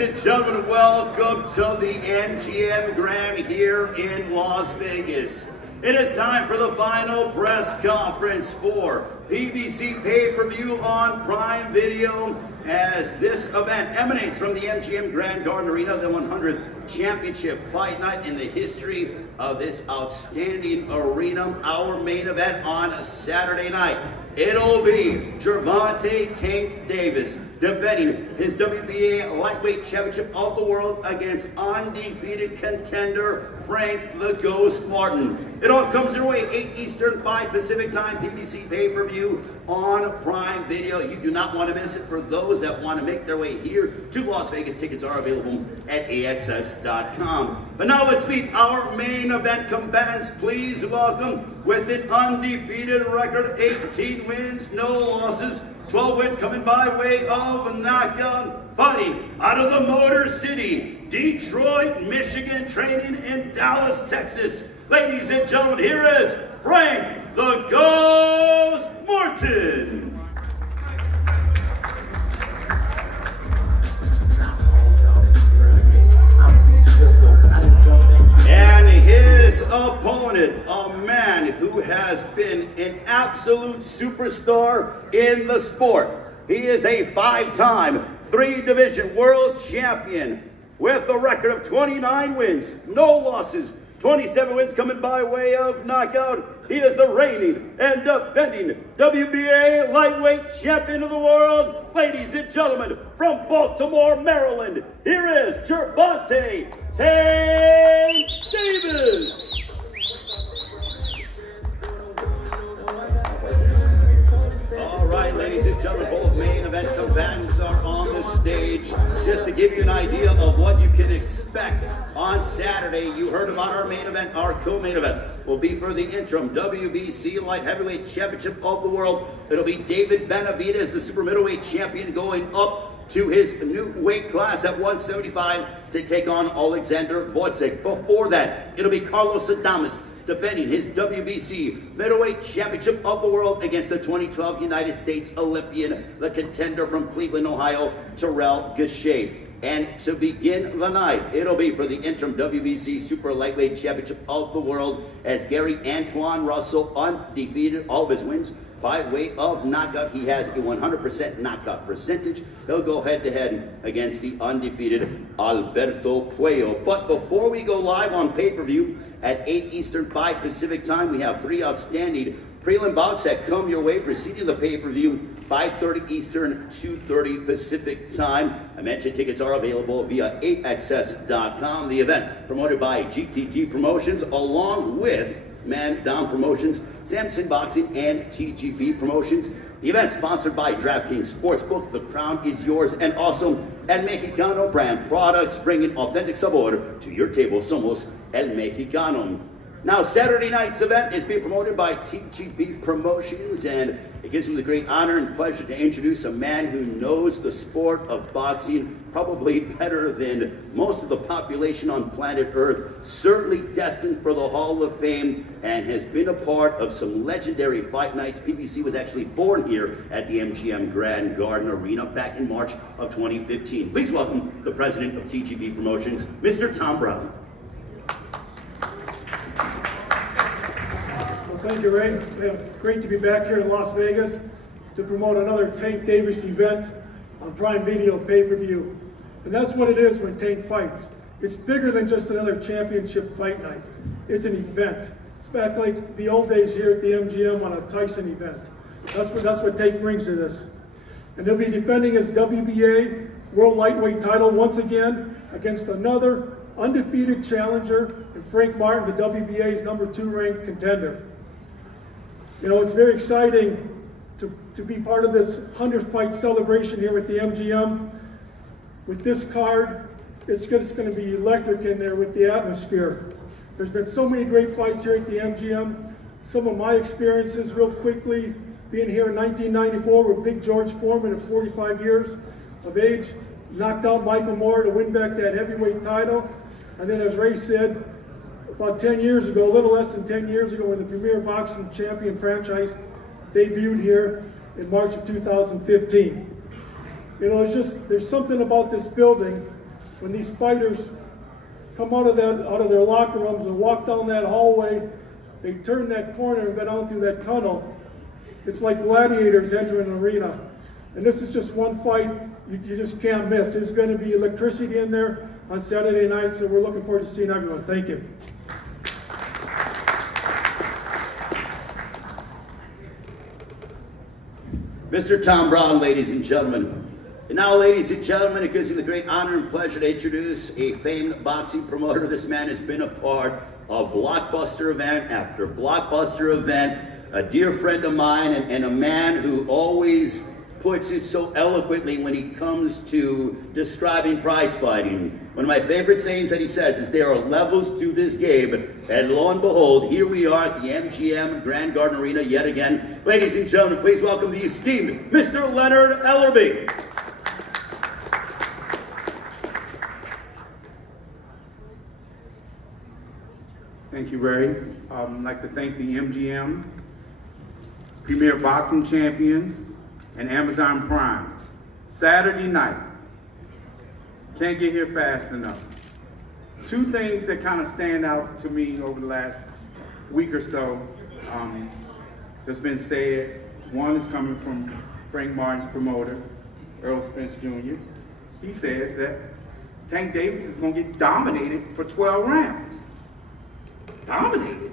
and gentlemen, welcome to the MGM Grand here in Las Vegas. It is time for the final press conference for PBC pay-per-view on Prime Video, as this event emanates from the MGM Grand Garden Arena, the 100th championship fight night in the history of this outstanding arena. Our main event on a Saturday night, it'll be Gervonta Tank Davis defending his WBA lightweight championship of the world against undefeated contender Frank the Ghost Martin. It all comes your way 8 Eastern, 5 Pacific time, PBC pay-per-view on Prime Video. You do not want to miss it. For those that want to make their way here to Las Vegas, tickets are available at AXS.com. But now let's meet our main event combatants. Please welcome, with an undefeated record, 18 wins, no losses, 12 wins coming by way of knockout, fighting out of the Motor City, Detroit, Michigan, training in Dallas, Texas. Ladies and gentlemen, here is Frank the Ghost Martin. And his opponent, a man who has been an absolute superstar in the sport. He is a 5-time, 3-division world champion with a record of 29 wins, no losses, 27 wins coming by way of knockout. He is the reigning and defending WBA lightweight champion of the world. Ladies and gentlemen, from Baltimore, Maryland, here is Gervonta Tank Davis. All right, ladies and gentlemen, both main event combatants are on the stage. Just to give you an idea of what you can expect on Saturday, you heard about our main event. Our co-main event will be for the interim WBC Light Heavyweight Championship of the World. It'll be David Benavidez, the super middleweight champion, going up to his new weight class at 175 to take on Oleksandr Gvozdyk. Before that, it'll be Carlos Adames defending his WBC middleweight championship of the world against the 2012 United States Olympian, the contender from Cleveland, Ohio, Terrell Gausha. And to begin the night, it'll be for the interim WBC Super Lightweight Championship of the World, as Gary Antoine Russell, undefeated, all of his wins by way of knockout. He has a 100% knockout percentage. He'll go head-to-head against the undefeated Alberto Puello. But before we go live on pay-per-view at 8 Eastern, 5 Pacific time, we have 3 outstanding prelim bouts that come your way preceding the pay-per-view, 5:30 Eastern, 2:30 Pacific time. I mentioned tickets are available via AXS.com. The event promoted by GTT Promotions along with Man Down Promotions, Samson Boxing, and TGB Promotions. The event sponsored by DraftKings Sportsbook. The crown is yours, and also El Mexicano brand products, bringing authentic sabor to your table. Somos El Mexicano. Now, Saturday night's event is being promoted by TGB Promotions, and it gives me the great honor and pleasure to introduce a man who knows the sport of boxing probably better than most of the population on planet Earth, certainly destined for the Hall of Fame, and has been a part of some legendary fight nights. PBC was actually born here at the MGM Grand Garden Arena back in March of 2015. Please welcome the president of TGB Promotions, Mr. Tom Brown. Thank you, Ray. It's great to be back here in Las Vegas to promote another Tank Davis event on Prime Video pay-per-view. And that's what it is when Tank fights. It's bigger than just another championship fight night. It's an event. It's back like the old days here at the MGM on a Tyson event. That's what Tank brings to this. And he'll be defending his WBA World Lightweight title once again against another undefeated challenger in Frank Martin, the WBA's #2 ranked contender. You know, it's very exciting to be part of this 100th fight celebration here at the MGM. With this card, it's just going to be electric in there with the atmosphere. There's been so many great fights here at the MGM. Some of my experiences real quickly, being here in 1994 with Big George Foreman at 45 years of age, knocked out Michael Moore to win back that heavyweight title. And then as Ray said, about 10 years ago, a little less than 10 years ago, when the Premier Boxing Champion franchise debuted here in March of 2015. You know, there's something about this building when these fighters come out of their locker rooms and walk down that hallway, they turn that corner and go down through that tunnel. It's like gladiators entering an arena. And this is just one fight you just can't miss. There's going to be electricity in there on Saturday night, so we're looking forward to seeing everyone. Thank you. Mr. Tom Brown, ladies and gentlemen. And now, ladies and gentlemen, it gives me the great honor and pleasure to introduce a famed boxing promoter. This man has been a part of blockbuster event after blockbuster event, a dear friend of mine, and a man who always puts it so eloquently when he comes to describing prize fighting. One of my favorite sayings that he says is there are levels to this game, and lo and behold, here we are at the MGM Grand Garden Arena yet again. Ladies and gentlemen, please welcome the esteemed Mr. Leonard Ellerbe. Thank you, Ray. I'd like to thank the MGM, Premier Boxing Champions, and Amazon Prime. Saturday night. Can't get here fast enough. Two things that kind of stand out to me over the last week or so that's been said. One is coming from Frank Martin's promoter, Earl Spence Jr. He says that Tank Davis is going to get dominated for 12 rounds. Dominated?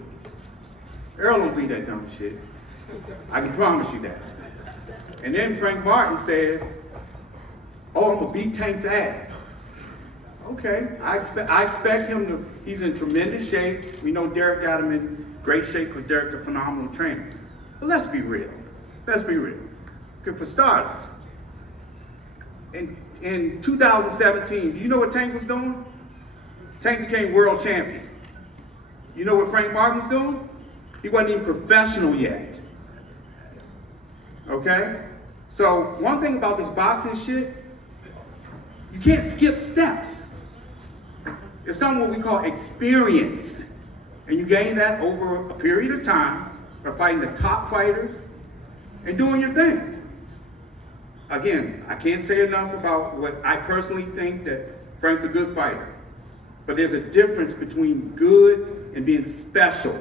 Earl don't believe that dumb shit. I can promise you that. And then Frank Martin says, oh, I'm gonna beat Tank's ass. Okay, I expect him to, he's in tremendous shape. We know Derek got him in great shape because Derek's a phenomenal trainer. But let's be real. Let's be real. For starters, in 2017, do you know what Tank was doing? Tank became world champion. You know what Frank Martin was doing? He wasn't even professional yet. Okay? So one thing about this boxing shit, you can't skip steps. It's something what we call experience. And you gain that over a period of time by fighting the top fighters and doing your thing. Again, I can't say enough about what I personally think that Frank's a good fighter. But there's a difference between good and being special.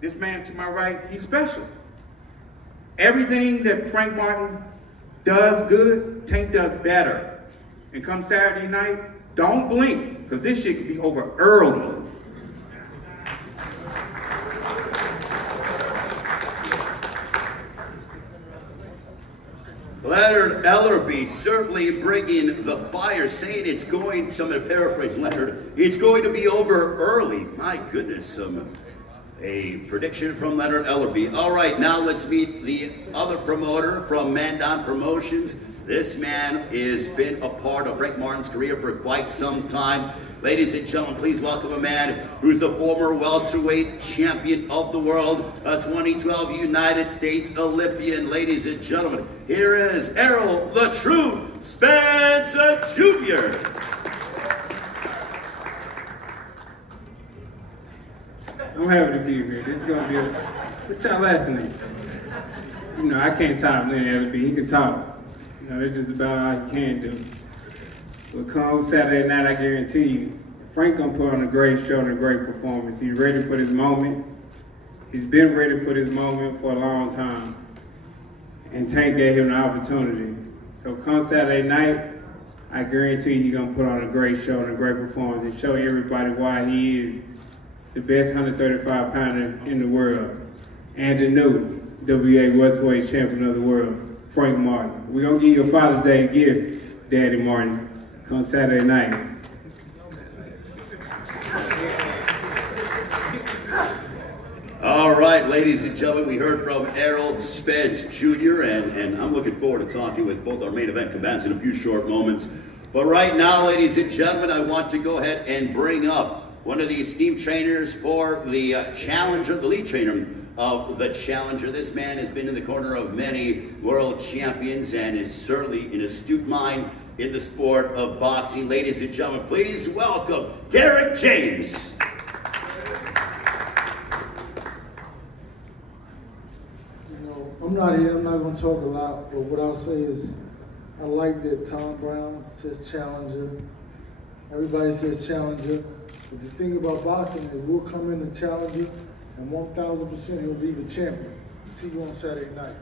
This man to my right, he's special. Everything that Frank Martin does good, Tank does better. And come Saturday night, don't blink, because this shit could be over early. Leonard Ellerbe certainly bringing the fire, saying it's going, so I'm going to paraphrase Leonard, it's going to be over early. My goodness, a prediction from Leonard Ellerbe. All right, now let's meet the other promoter from Mandan Promotions. This man has been a part of Frank Martin's career for quite some time. Ladies and gentlemen, please welcome a man who's the former welterweight champion of the world, a 2012 United States Olympian. Ladies and gentlemen, here is Errol the Truth Spence Jr. I'm happy to be here. This is gonna be a, what y'all laughing at? You know, I can't top Leonard Ellerbe. He can talk. You know, that's just about all he can do. But come Saturday night, I guarantee you, Frank gonna put on a great show and a great performance. He's ready for this moment. He's been ready for this moment for a long time. And Tank gave him the opportunity. So come Saturday night, I guarantee he's gonna put on a great show and a great performance and show everybody why he is the best 135-pounder in the world, and the new WA welterweight champion of the world, Frank Martin. We're gonna give you a Father's Day gift, Daddy Martin, come Saturday night. All right, ladies and gentlemen, we heard from Errol Spence Jr., and I'm looking forward to talking with both our main event combatants in a few short moments. But right now, ladies and gentlemen, I want to go ahead and bring up one of the esteemed trainers for the Challenger, the lead trainer of the Challenger. This man has been in the corner of many world champions and is certainly an astute mind in the sport of boxing. Ladies and gentlemen, please welcome Derek James. You know, I'm not going to talk a lot, but what I'll say is I like that Tom Brown says Challenger. Everybody says challenger. But the thing about boxing is we'll come in a challenger, and 1,000% he'll leave a champion. See you on Saturday night.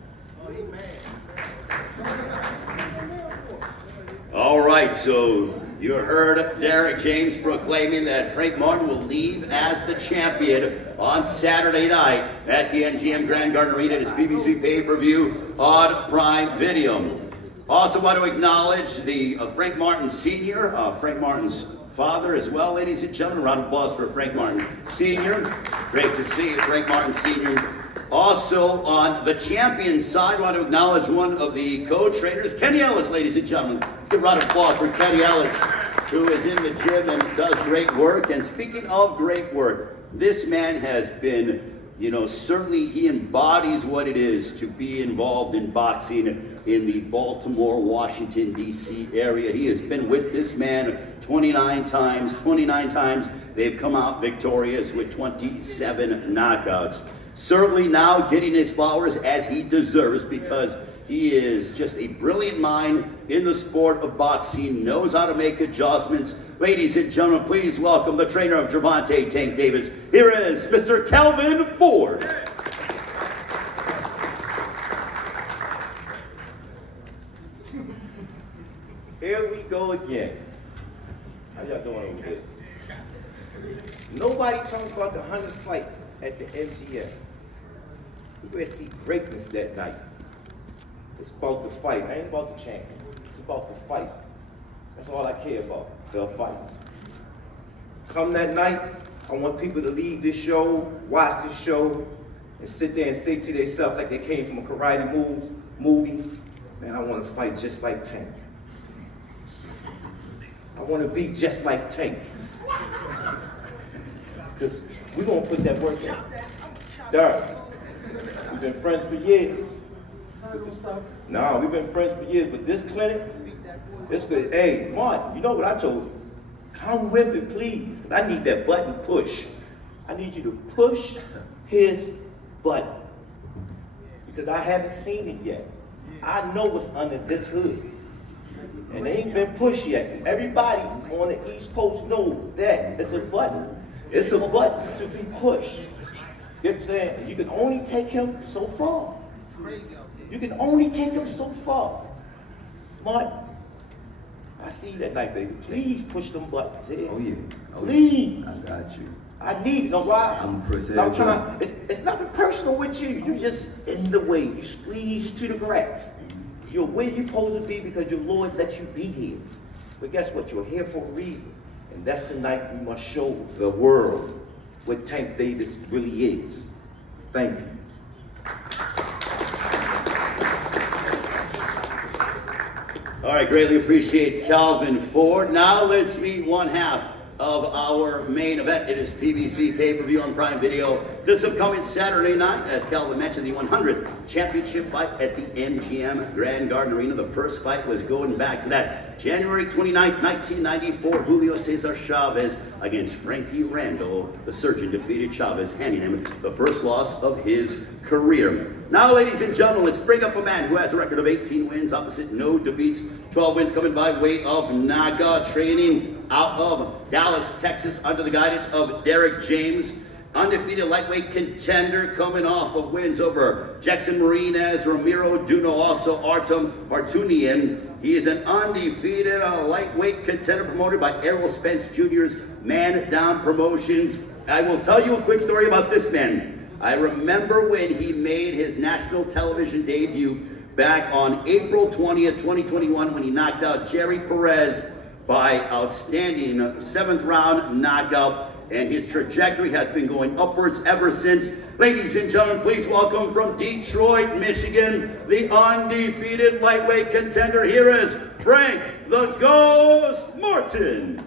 All right, so you heard Derek James proclaiming that Frank Martin will leave as the champion on Saturday night at the MGM Grand Garden Arena at his PBC pay-per-view on Prime Video. Also want to acknowledge the Frank Martin Sr., Frank Martin's father as well, ladies and gentlemen. A round of applause for Frank Martin Sr. Great to see you, Frank Martin Sr. Also on the champion side, I want to acknowledge one of the co-trainers, Kenny Ellis, ladies and gentlemen. Let's give a round of applause for Kenny Ellis, who is in the gym and does great work. And speaking of great work, this man has been, certainly he embodies what it is to be involved in boxing in the Baltimore, Washington, D.C. area. He has been with this man 29 times. 29 times they've come out victorious with 27 knockouts. Certainly now getting his flowers as he deserves, because he is just a brilliant mind in the sport of boxing, knows how to make adjustments. Ladies and gentlemen, please welcome the trainer of Gervonta "Tank" Davis. Here is Mr. Calvin Ford. Here we go again. How y'all doing over here? Nobody talks about the 100th fight at the MGM. We're going to see greatness that night. It's about the fight. I ain't about the champion. It's about the fight. That's all I care about, the fight. Come that night, I want people to leave this show, watch this show, and sit there and say to themselves like they came from a karate movie, man, I want to fight just like Tank. I want to be just like Tank. Because we're going to put that work in. Darn. We've been friends for years. No, we've been friends for years, but this clinic, this good. Hey, Martin, you know what I told you? Come with it, please, because I need that button push. I need you to push his button, because I haven't seen it yet. I know what's under this hood, and they ain't been pushed yet. Everybody on the East Coast knows that it's a button. It's a button to be pushed. You know what I'm saying? You can only take him so far. You can only take him so far. Martin, I see you that night, baby. Please push them buttons. Yeah? Oh yeah. Please. I got you. I need it. Know why? I'm trying. It's nothing personal with you. You just in the way. You squeeze to the grass. You're where you're supposed to be because your Lord let you be here. But guess what? You're here for a reason. And that's the night we must show the world what Tank Davis really is. Thank you. All right, greatly appreciate Calvin Ford. Now let's meet one half of our main event. It is PBC pay-per-view on Prime Video this upcoming Saturday night. As Calvin mentioned, the 100th championship fight at the MGM Grand Garden Arena. The first fight was going back to that January 29th, 1994. Julio Cesar Chavez against Frankie Randall. The surgeon defeated Chavez, handing him the first loss of his career. Now, ladies and gentlemen, let's bring up a man who has a record of 18 wins, opposite no defeats, 12 wins coming by way of knockout, training out of Dallas, Texas, under the guidance of Derek James. Undefeated lightweight contender coming off of wins over Jackson Marinez, Ramiro Duno, also Artem Hartunian. He is an undefeated lightweight contender promoted by Errol Spence Jr.'s Man Down Promotions. I will tell you a quick story about this man. I remember when he made his national television debut back on April 20th, 2021, when he knocked out Jerry Perez by outstanding 7th round knockout. And his trajectory has been going upwards ever since. Ladies and gentlemen, please welcome from Detroit, Michigan, the undefeated lightweight contender. Here is Frank the Ghost Martin.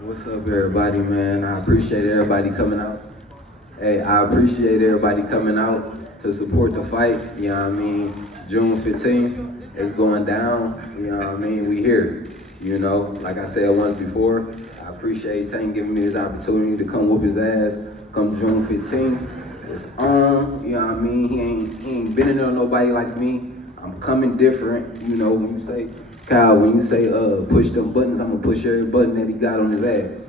What's up, everybody, man? I appreciate everybody coming out. Hey, I appreciate everybody coming out to support the fight. You know what I mean? June 15th is going down. You know what I mean? We here. You know, like I said once before, I appreciate Tank giving me this opportunity to come whoop his ass come June 15th. It's on, you know what I mean? He ain't been in there with nobody like me. I'm coming different, you know, when you say, Kyle, when you say push them buttons, I'm gonna push every button that he got on his ass.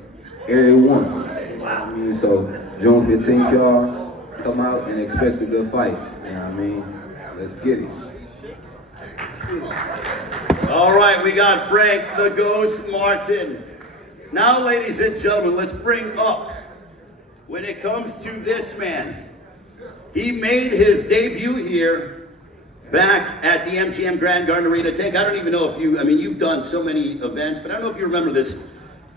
Every one. You know what I mean? So June 15th, y'all, come out and expect a good fight. You know what I mean? Let's get it. All right, we got Frank the Ghost Martin. Now, ladies and gentlemen, let's bring up, when it comes to this man, he made his debut here back at the MGM Grand Garden Arena. Tank, I don't even know if you've done so many events, but I don't know if you remember this.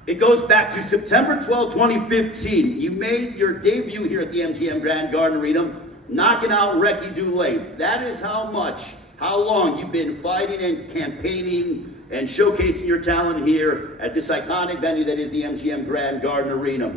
It goes back to September 12, 2015. You made your debut here at the MGM Grand Garden Arena, knocking out Recky Dulé. That is how long you've been fighting and campaigning and showcasing your talent here at this iconic venue that is the MGM Grand Garden Arena.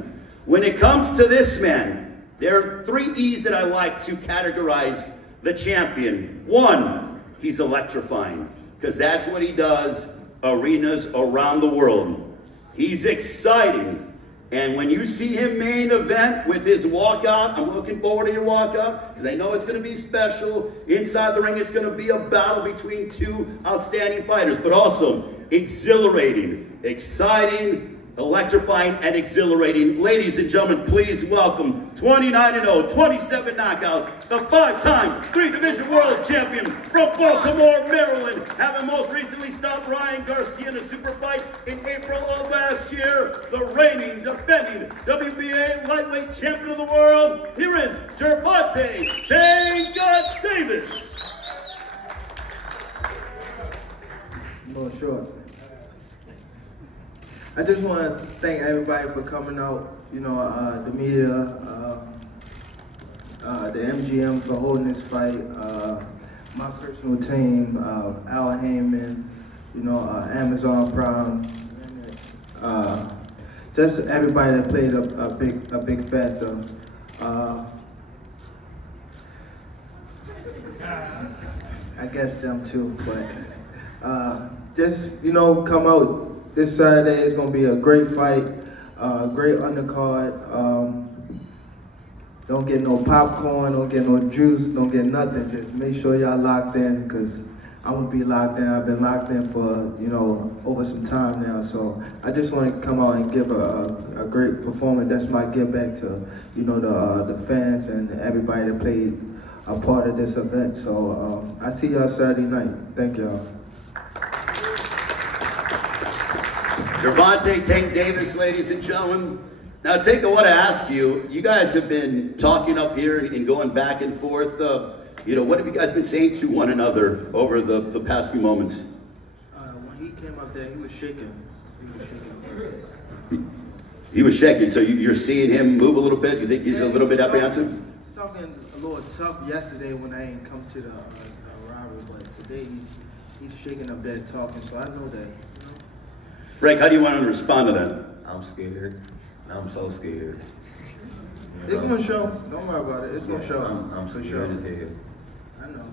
When it comes to this man, there are 3 E's that I like to categorize the champion. 1, he's electrifying, because that's what he does arenas around the world. He's exciting. And when you see him main event with his walkout, I'm looking forward to your walkout, because I know it's going to be special. Inside the ring, it's going to be a battle between 2 outstanding fighters, but also exhilarating, exciting, electrifying, and exhilarating. Ladies and gentlemen, please welcome 29-0, 27 knockouts, the 5-time 3-division world champion from Baltimore, Maryland, having most recently stopped Ryan Garcia in a super fight in April of last year, the reigning, defending WBA lightweight champion of the world. Here is Gervonta Davis. Oh, sure. I just want to thank everybody for coming out, you know, the media, the MGM for holding this fight, my personal team, Al Heyman, you know, Amazon Prime, just everybody that played a big factor. I guess them too, but just, you know, come out. This Saturday is going to be a great fight, great undercard. Don't get no popcorn, don't get no juice, don't get nothing. Just make sure y'all locked in, because I'm going to be locked in. I've been locked in for, you know, over some time now. So I just want to come out and give a great performance. That's my give back to, you know, the fans and everybody that played a part of this event. So I see y'all Saturday night. Thank y'all. Gervonta Tank Davis, ladies and gentlemen. Now, Tank, I want to ask you, you guys have been talking up here and going back and forth. You know, what have you guys been saying to one another over the past few moments? When he came up there, he was shaking. He was shaking, so you're seeing him move a little bit? You think he's a little bit apprehensive? Talking a little tough yesterday when I ain't come to the rivalry, but today he's shaking up there talking, so I know that. Frank, how do you want to respond to that? I'm scared. I'm so scared. It's gonna show. Don't worry about it. It's gonna show. I'm scared as hell. I know.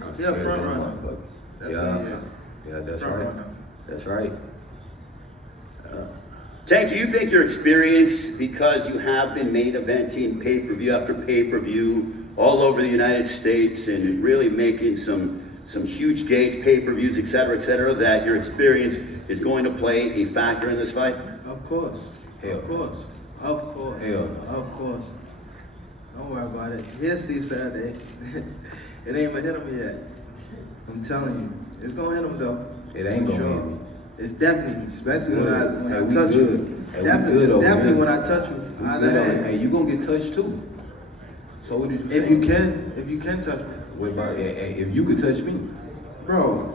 I'm Yeah, scared front as runner. motherfucker. That's Yeah, what he is. yeah, that's Front right. runner. That's right. Tank, do you think your experience, because you have been main eventing pay-per-view after pay-per-view all over the United States and really making some huge gauge pay-per-views, et cetera, that your experience is going to play a factor in this fight? Of course. Hell. Of course. Of course. Hell. Of course. Don't worry about it. He'll see Saturday. It ain't even hit him yet. I'm telling you. It's gonna hit him though. It ain't gonna hit me. It's definitely, especially when I we touch good. you. Hey, we Definitely, good over definitely here. when I touch you. We good over here. Hey, you gonna get touched too. So what did you say? If you can touch me. What about, if you could touch me? Bro.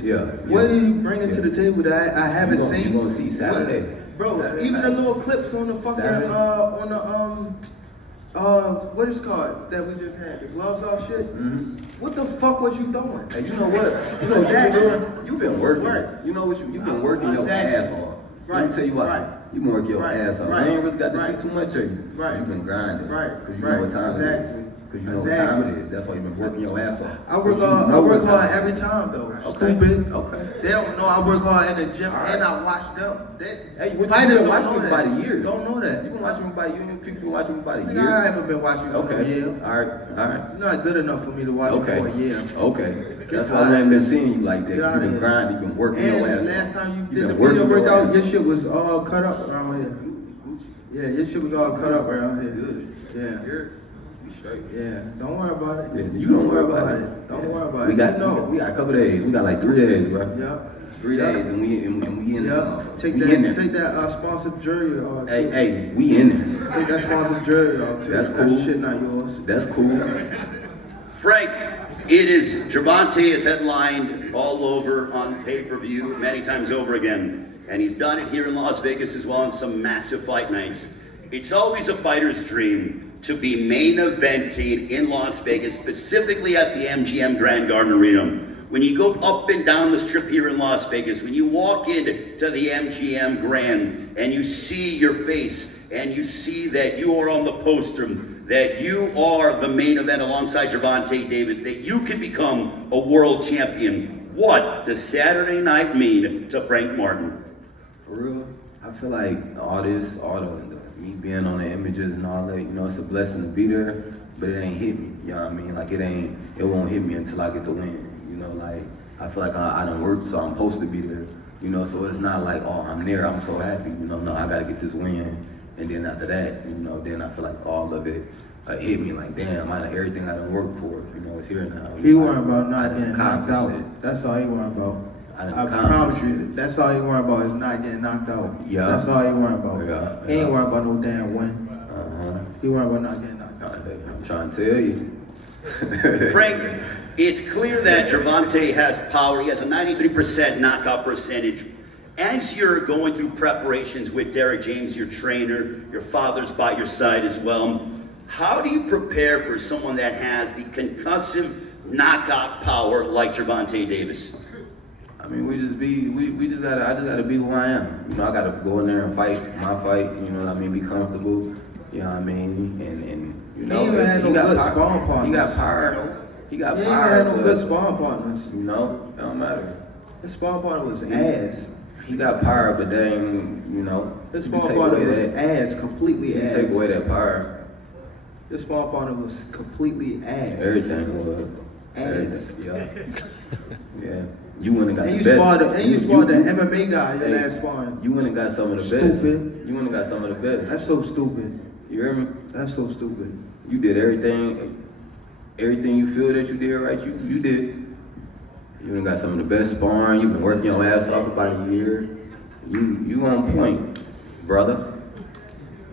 Yeah. What are you bringing to the table that I haven't seen? You gonna see Saturday. Bro, Saturday even night. the little clips on the fucking, Saturday. on the, what is it called that we just had? The gloves off shit? Mm-hmm. What the fuck was you doing? Hey, you know what? You know what you've been doing? You've been working. Right. You know what you've been working your Exactly. ass off. Right. Let me tell you what. Right. You been working your Right. ass off. Right. You ain't really got to Right. see too much of you. Right. You've been grinding. Right. Because you Right. know what time it is. Exactly. Because you know what time it is. That's why you've been working your ass off. I work hard every time though. Okay. Stupid. Okay. They don't know I work hard in the gym Right. and I watch them. Hey, you've fighters been don't watching know me that. about a year. Don't know that. You've been watching me about a year. People been watching me about a Nigga, year. I haven't been watching for a year. All right. You're not good enough for me to watch Okay. you for a year. Okay. That's why I haven't been seeing you like that. Get out You've of been here. grinding. You've been working And your ass the last off. time you You've did the been working video your workout, ass your off. shit was all cut up around here. Yeah, your shit was all cut up around here. Good. Yeah. You straight. Yeah. Don't worry about it. Yeah, you don't worry about it. Don't worry about We it. got You know. we got a couple days. We got like 3 days, bro. Yeah. 3 days, and we in Yeah. there. Take We in that. there. Take that sponsored jury. Hey, we in there. Take that sponsored jury off too. That's That cool. shit not yours. That's cool. Frank, it is Gervonta is headlined all over on pay-per-view many times over again. And he's done it here in Las Vegas as well on some massive fight nights. It's always a fighter's dream to be main evented in Las Vegas, specifically at the MGM Grand Garden Arena. When you go up and down the strip here in Las Vegas, when you walk into the MGM Grand and you see your face and you see that you are on the poster, that you are the main event alongside Gervonta Davis, that you can become a world champion, what does Saturday night mean to Frank Martin? For real, I feel like all the me being on the images and all that, you know, it's a blessing to be there, but it ain't hit me. You know what I mean? Like it won't hit me until I get the win. You know, like I feel like I done worked, so I'm supposed to be there. You know, so it's not like, oh, I'm there, I'm so happy. You know, no, I gotta get this win, and then after that, you know, then I feel like all of it hit me. Like, damn, everything I done worked for, you know, it's here now. He worried about not getting knocked out. It. That's all he worried about. I promise promise you, that's all he worried about is not getting knocked out. Yeah. That's all he worried about. Yeah. He ain't worried about no damn win. He worried about not getting knocked out. I'm trying to tell you. Frank, it's clear that Gervonta has power. He has a 93% knockout percentage. As you're going through preparations with Derek James, your trainer, your father's by your side as well, how do you prepare for someone that has the concussive knockout power like Gervonta Davis? I mean, I just gotta be who I am. You know, I gotta go in there and fight my fight, you know what I mean, be comfortable, you know what I mean, and you know, he even had no good sparring partners. He got power. He got power. He ain't had no good sparring partners. You know, it don't matter. His sparring partner was ass. He got power, but that ain't, you know. His sparring partner was ass, completely ass. Take away that power. This sparring partner was completely ass. Everything was. Ass. Yeah. Yeah. You went and got and the best. You sparred the MMA guy your last sparring. You went and got some of the best. Stupid. You went and got some of the best. That's so stupid. You hear me? That's so stupid. You did everything you feel that you did right, you did. You done got some of the best sparring. You've been working your ass off about a year. You on point, brother.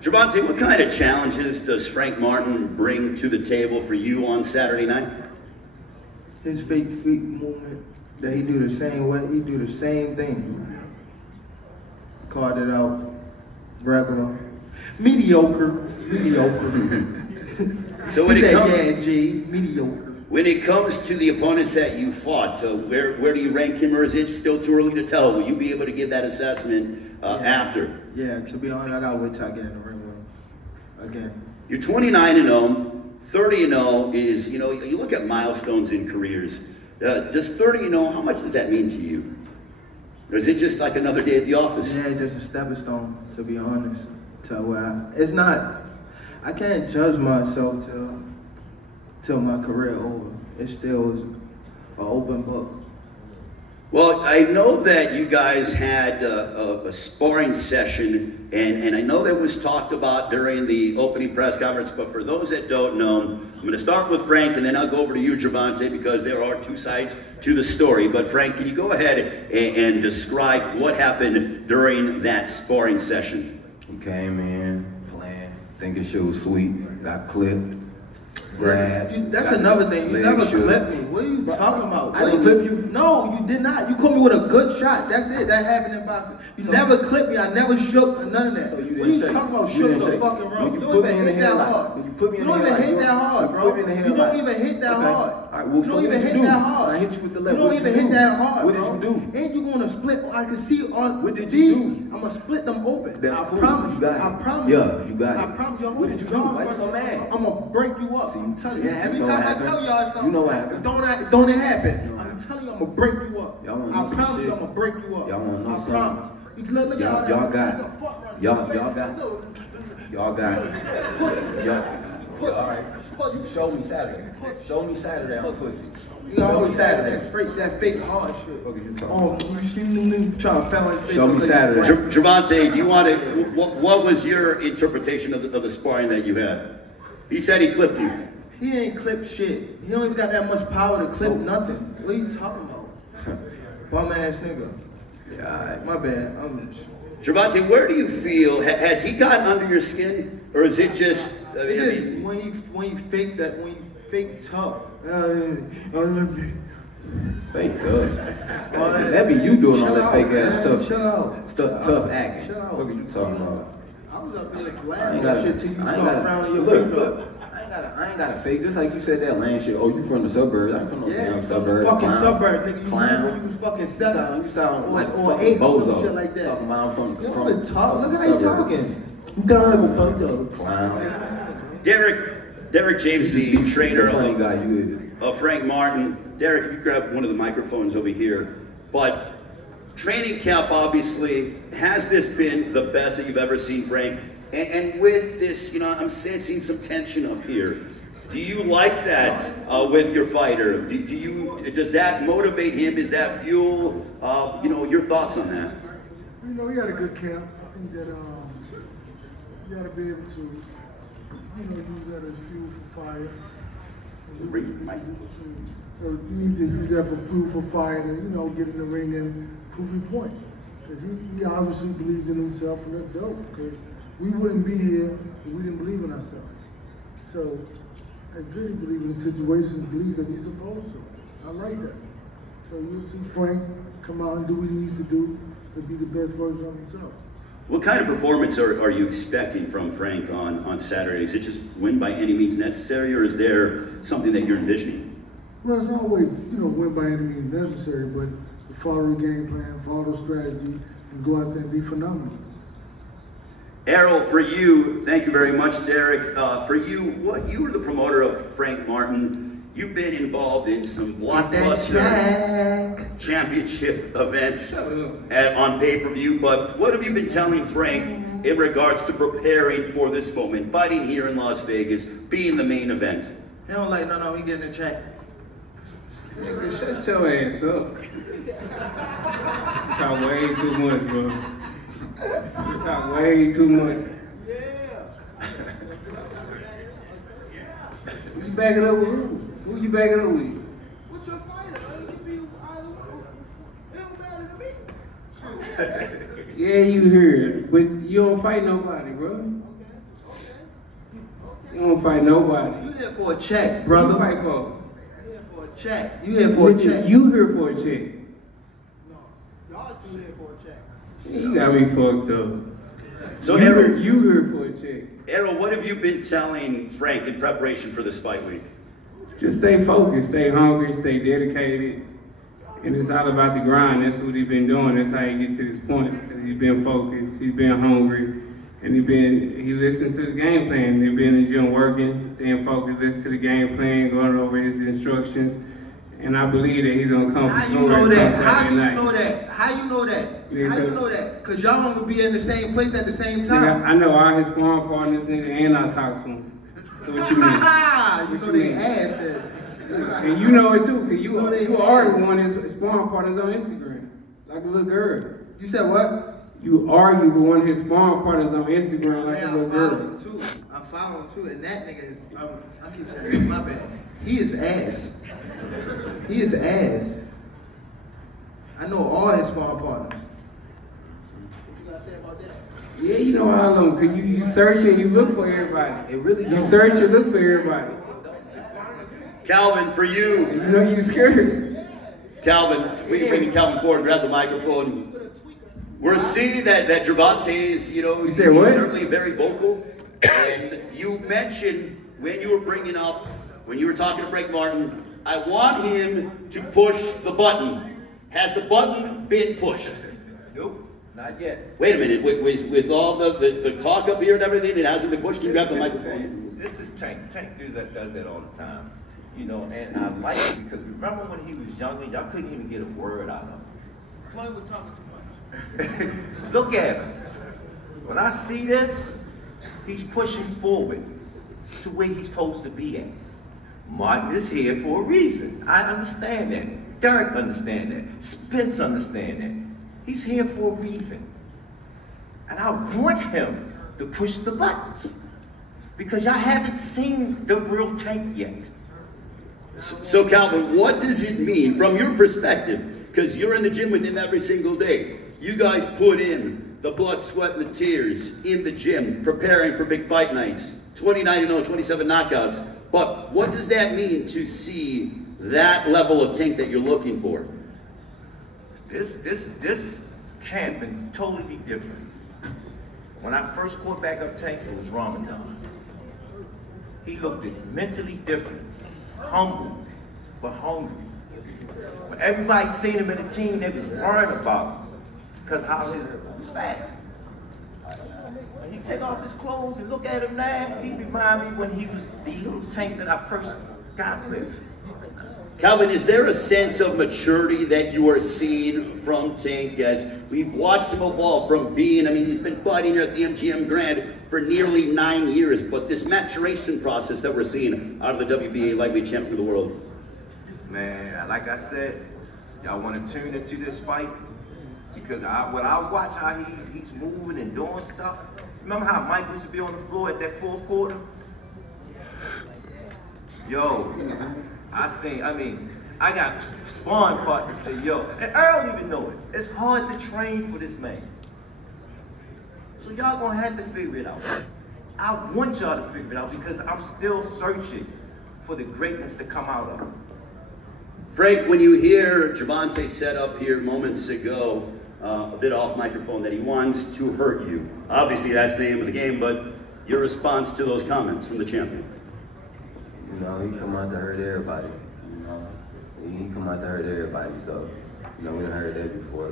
Gervonta, what kind of challenges does Frank Martin bring to the table for you on Saturday night? His fake feet movement that he do the same way, he do the same thing. Called it out. Regular. Mediocre. So when mediocre. When it comes to the opponents that you fought, where do you rank him, or is it still too early to tell? Will you be able to give that assessment after? Yeah, to be honest, I gotta wait till I get in the ring with him again. You're 29-0. 30-0 is, you know, you look at milestones in careers. Does 30-0, how much does that mean to you? Or is it just like another day at the office? Yeah, just a stepping stone, to be honest. To where it's not, I can't judge myself till my career over. It still is an open book. Well, I know that you guys had a sparring session, and I know that was talked about during the opening press conference, but for those that don't know, I'm going to start with Frank, and then I'll go over to you, Gervonta, because there are two sides to the story. But Frank, can you go ahead and describe what happened during that sparring session? He came in, playing, thinking shit was sweet, got clipped. Brad, that's another thing. You never clipped me. What are you talking about? I didn't clip you? No, you did not. You caught me with a good shot. That's it. That happened in boxing. You never clipped me. I never shook. None of that. So you what are you shake. talking about? You Shook didn't the shake. fucking wrong. When You you don't put me even in the hit that headlock. hard. When you put me in You the don't even headlock, hit that hard, bro. you put me in the You don't headlock. even hit that Okay. hard. All right, right, well, You so don't even what hit you that do? hard. I hit you with the left. You don't What even you hit do? that hard, What bro. did you do? And you gonna split? I can see on What did these. you do? I'm gonna split them open. That's I cool. promise You got it. I promise. Yeah, you got it. I promise you. What did you do? Why you so mad? I'm gonna break you up. See, I'm telling see, you. Every you know time what I happened. tell y'all something, You know what happened. Don't it happen? You know what I'm happened. telling you, I'm gonna break you up. Y'all wanna I know some promise shit? you, I'm gonna break you up. Y'all wanna know I something? promise. Look at Y'all y'all got that's a fuck run. y'all got all right. Show me Saturday. Show me Saturday on pussy. You Show me always Saturday. that fake hard shit. What are you talking Oh, about? you trying to found his face. Show me Saturday. Gervonta, do you want to? What was your interpretation of the sparring that you had? He said he clipped you. He ain't clipped shit. He don't even got that much power to clip nothing. What are you talking about? Bum ass nigga. Yeah, all right. My bad. Gervonta, where do you feel? Has he gotten under your skin, or is it just? When you fake that, when you fake tough. Fake tough. That be you doing all that fake ass tough, Shut up. tough acting. Shut up. What are you talking about? I was up here I ain't laughing gotta, shit till you I ain't start frowning gotta, your look, face. look. I ain't gotta fake. Just like you said that lame shit. Oh, you from the suburbs? I ain't from no Yeah, damn you suburbs. fucking Clown. suburbs, nigga. You Clown. remember you was fucking 7. You sound like or fucking 8 or bozo. some shit like that. Talking about I'm You from don't talk. Look the how you suburbs. talking. You gotta have a bozo. Clown. Derek James, the trainer funny guy you is. of Frank Martin. Derek, if you grab one of the microphones over here. But training camp obviously, has this been the best that you've ever seen, Frank? And with this, you know, I'm sensing some tension up here. Do you like that with your fighter? Does that motivate him? Is that fuel? You know, your thoughts on that? You know, he had a good camp. I think that you got to be able to, use that as fuel for fire. So you need to use that for fuel for fire and, get in the ring and prove your point. Because he obviously believes in himself, and that's dope. Because we wouldn't be here if we didn't believe in ourselves. So it's good he believes in the situation, believe because he's supposed to. I like that. So you'll see Frank come out and do what he needs to do to be the best version of himself. What kind of performance are you expecting from Frank on Saturday? Is it just win by any means necessary, or is there something that you're envisioning? Well, it's always, win by any means necessary, but to follow the game plan, follow the strategy, and go out there and be phenomenal. Errol, for you, thank you very much, Derek. For you, you were the promoter of Frank Martin. You've been involved in some blockbuster championship events on pay-per-view, but what have you been telling Frank in regards to preparing for this moment, fighting here in Las Vegas, being the main event? He don't like no, he getting a check. Nigga, shut your ass up. You talk way too much, bro. You talk way too much. You back it up with who? Who you backing up with? What's your fighter? You can be either one. It don't matter to me. Yeah, you heard. But you don't fight nobody, bro. You don't fight nobody. You here for a check, brother. You fight for? You here for a check. You here for a check. You here for a check. No, y'all two here for a check. You got me fucked up. So you here for a check. Errol, what have you been telling Frank in preparation for this fight week? Just stay focused, stay hungry, stay dedicated. And it's all about the grind. That's what he's been doing. That's how he get to this point. He's been focused, he's been hungry, and he listened to his game plan. He's been in the gym working, staying focused, listen to the game plan, going over his instructions. And I believe that he's gonna come. How you know that? How you know that? How you know that? How you know that? Cause y'all gonna be in the same place at the same time. Nigga, I know all his sparring partners, nigga, and I talk to him. So what you mean? You know they ass then. And you know it too, cause you argue with one of his sparring partners on Instagram, like a little girl. You said what? You argue with one of his sparring partners on Instagram like a little girl. I follow him too, and that nigga is, I keep saying, my bad. He is ass. He is ass. I know all his sparring partners. What you gotta say about that? Yeah, you know all of them, cause you search and you look for everybody. It really You search and look for everybody. Calvin, for you. And you know you scared. Calvin, we can bring Calvin forward, grab the microphone. We're seeing that Gervonta is, he's certainly very vocal. And you mentioned when you were talking to Frank Martin, I want him to push the button. Has the button been pushed? Nope, not yet. Wait a minute, with all the talk up here and everything, it hasn't been pushed. Can you grab the microphone? This is Tank. Tank does that all the time. You know, and I like it because remember when he was younger, y'all couldn't even get a word out of him. Floyd was talking too much. Look at him. When I see this, he's pushing forward to where he's supposed to be at. Martin is here for a reason. I understand that. Derek understands that. Spence understands that. He's here for a reason. And I want him to push the buttons. Because y'all haven't seen the real Tank yet. So Calvin, what does it mean from your perspective? Because you're in the gym with him every single day. You guys put in the blood, sweat, and the tears in the gym, preparing for big fight nights. 29-0, 27 knockouts. But what does that mean to see that level of Tank that you're looking for? This camp is totally different. When I first caught back up Tank, it was Ramadan. He looked mentally different, humble, but hungry. When everybody seen him in the team, they was worried about him because how he was fasting. When he take off his clothes and look at him now, he remind me when he was the little Tank that I first got with. Calvin, is there a sense of maturity that you are seeing from Tank as we've watched him evolve from being, I mean, he's been fighting here at the MGM Grand for nearly 9 years, but this maturation process that we're seeing out of the WBA lightweight champion of the world? Man, like I said, y'all want to tune into this fight? Because when I watch how he's moving and doing stuff, remember how Mike used to be on the floor at that fourth quarter? Yo, I got sparring partners say, yo, and I don't even know it. It's hard to train for this man. So y'all gonna have to figure it out. I want y'all to figure it out because I'm still searching for the greatness to come out of him. Frank, when you hear Gervonta said up here moments ago, a bit off microphone, that he wants to hurt you, obviously that's the name of the game, but your response to those comments from the champion? You know, he come out to hurt everybody. You know, he come out to hurt everybody. So, you know, we done heard that before,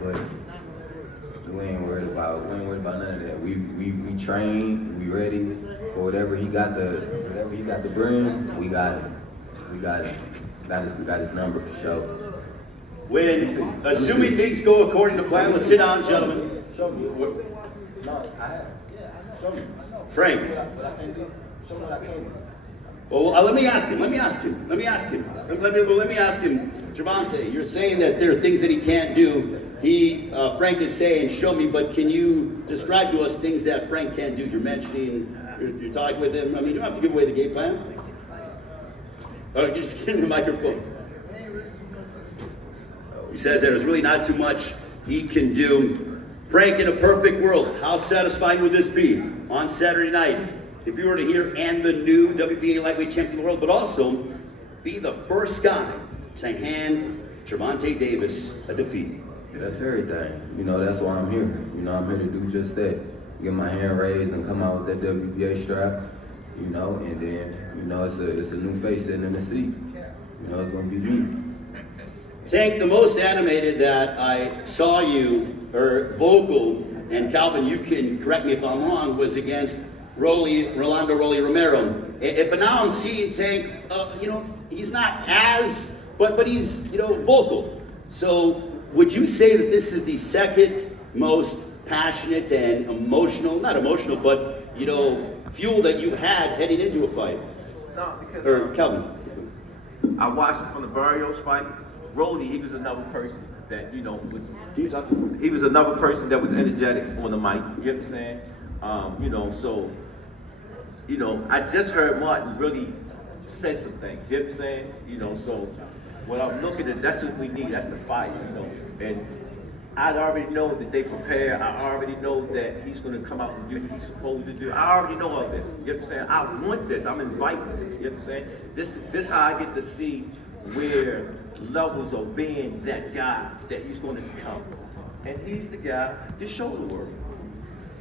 but we ain't worried about none of that. We train, we ready for whatever he got the bring. We got him. We got his number for sure. When assuming things go according to plan, let's sit down, gentlemen. Show me. No, I have. Show me. Frank. What I can do. Show me what I can do. Well, let me ask him. Gervonta, you're saying that there are things that he can't do. Frank is saying, show me, but can you describe to us things that Frank can do? You're mentioning, you're talking with him. I mean, you don't have to give away the game plan. Oh, you're just getting the microphone. He says there's really not too much he can do. Frank, in a perfect world, how satisfying would this be on Saturday night if you were to hear and the new WBA lightweight champion of the world, but also be the first guy to hand Gervonta Davis a defeat? That's everything. You know, that's why I'm here. You know, I'm here to do just that. Get my hand raised and come out with that WBA strap. You know, and then, you know, it's a new face sitting in the seat. You know, it's gonna be me. Tank, the most animated that I saw you, or vocal, and Calvin, you can correct me if I'm wrong, was against Rolando Romero. But now I'm seeing Tank, you know, he's not as, but he's, you know, vocal. So would you say that this is the second most passionate and emotional, not emotional, but, you know, fuel that you've had heading into a fight? No, because or Calvin. I watched him from the Barrios fight. Rolly, he was another person that, you know, he was another person that was energetic on the mic, you know what I'm saying? You know, so, you know, I just heard Martin really say some things, you know what I'm saying? You know, so what I'm looking at, that's what we need, that's the fight, you know. And I already know that they prepare, I already know that he's gonna come out and do what he's supposed to do. I already know all this, you know what I'm saying? I want this, I'm inviting this, you know what I'm saying? This how I get to see where levels of being that guy that he's going to become. And he's the guy to show the world.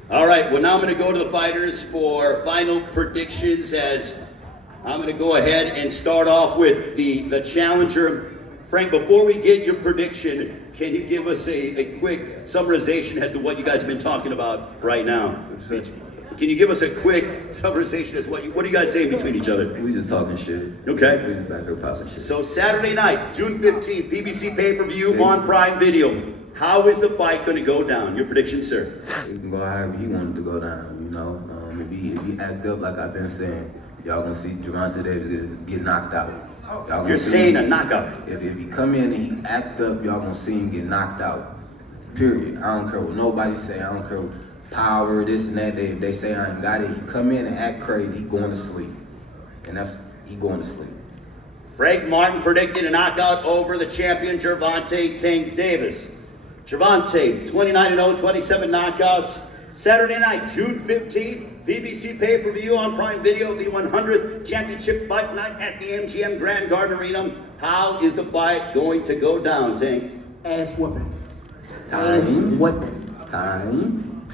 All right, well now I'm going to go to the fighters for final predictions as I'm going to go ahead and start off with the challenger. Frank, before we get your prediction, can you give us a quick summarization as to what you guys have been talking about right now? Can you give us a quick summarization as what are you guys saying between each other? We just talking shit. Okay. We just back there popping shit. So Saturday night, June 15th, PBC pay-per-view on Prime Video. How is the fight going to go down? Your prediction, sir? It can go however he wanted to go down, you know. If he act up like I've been saying, y'all gonna see Gervonta Davis get knocked out. You're saying a knockout? If he come in and he act up, y'all gonna see him get knocked out. Period. I don't care what nobody say. I don't care what power, this and that. If they say I ain't got it, he come in and act crazy, he going to sleep. And he going to sleep. Frank Martin predicting a knockout over the champion Gervonta Tank Davis. Gervonta, 29-0, 27 knockouts. Saturday night, June 15th, BBC pay-per-view on Prime Video, the 100th Championship Fight Night at the MGM Grand Garden Arena. How is the fight going to go down, Tank? Ass whooping. Time. Ass whooping. Time.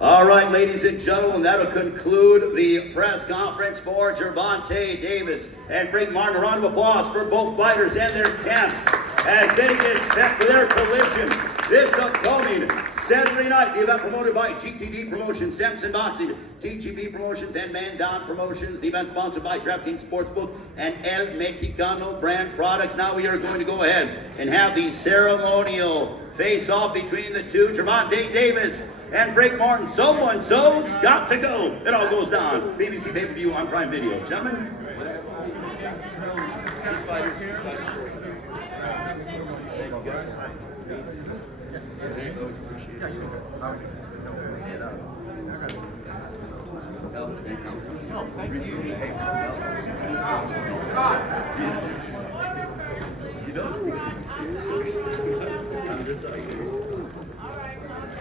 All right, ladies and gentlemen, that'll conclude the press conference for Gervonta Davis. And Frank Martin, a round of applause for both fighters and their camps as they get set for their collision this upcoming Saturday night. The event promoted by GTD Promotions, Samson Boxing, TGB Promotions, and Mandan Promotions. The event sponsored by DraftKings Sportsbook and El Mexicano brand products. Now we are going to go ahead and have the ceremonial face-off between the two, Gervonta Davis and Frank Martin. Someone's got to go. It all goes down. BBC pay-per-view on Prime Video. Gentlemen. These fighters. Thank you, guys.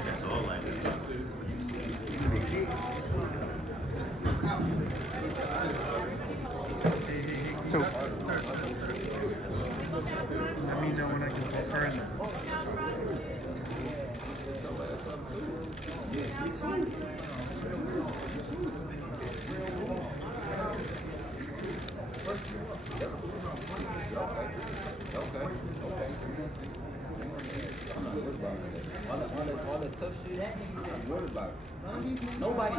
That's all I do. So, let me know when I can put her in there. All the tough shit, I'm not worried about it. Nobody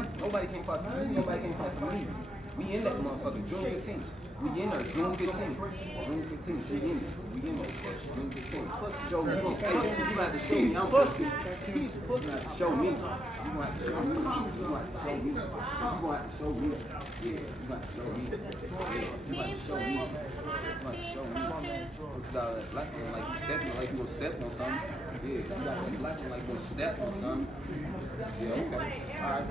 can fight for you. Nobody can fight for me. We in that motherfucker, June 15th. We in there, June 15th. June 15th, we in there. We in there, June 15th. Show me, you got to show me. I'm pussy. You got to show me. You got to show me. You got to show me. You got to show me. Yeah, you got to show me. Yeah, you got to show me. You got to show me. You got to black one like you stepping, like you gonna step on something. Yeah, you got to black one like you gonna step on something. Yeah, okay. Alright.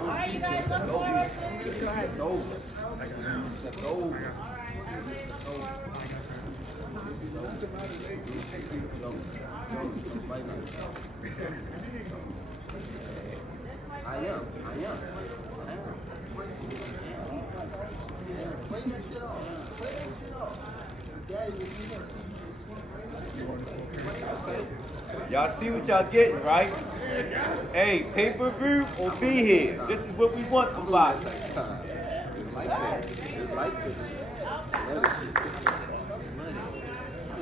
Alright, you guys look forward. Step over. Step over. I am. Y'all see what y'all getting, right? Hey, pay-per-view will be here. This is what we want from boxing. It's like that. It's like that.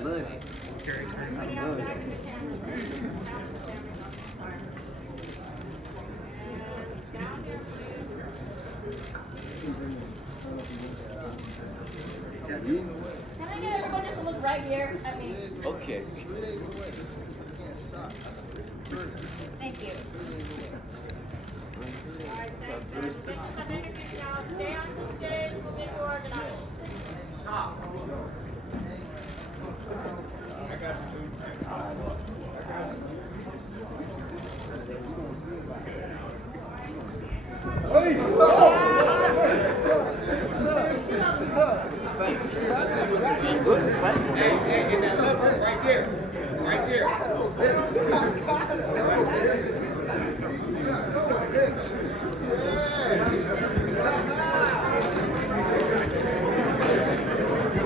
Love it. Can I get everyone just to look right here at me? Okay. Thank you. All right, thanks. Stay on the stage. We'll get you organized.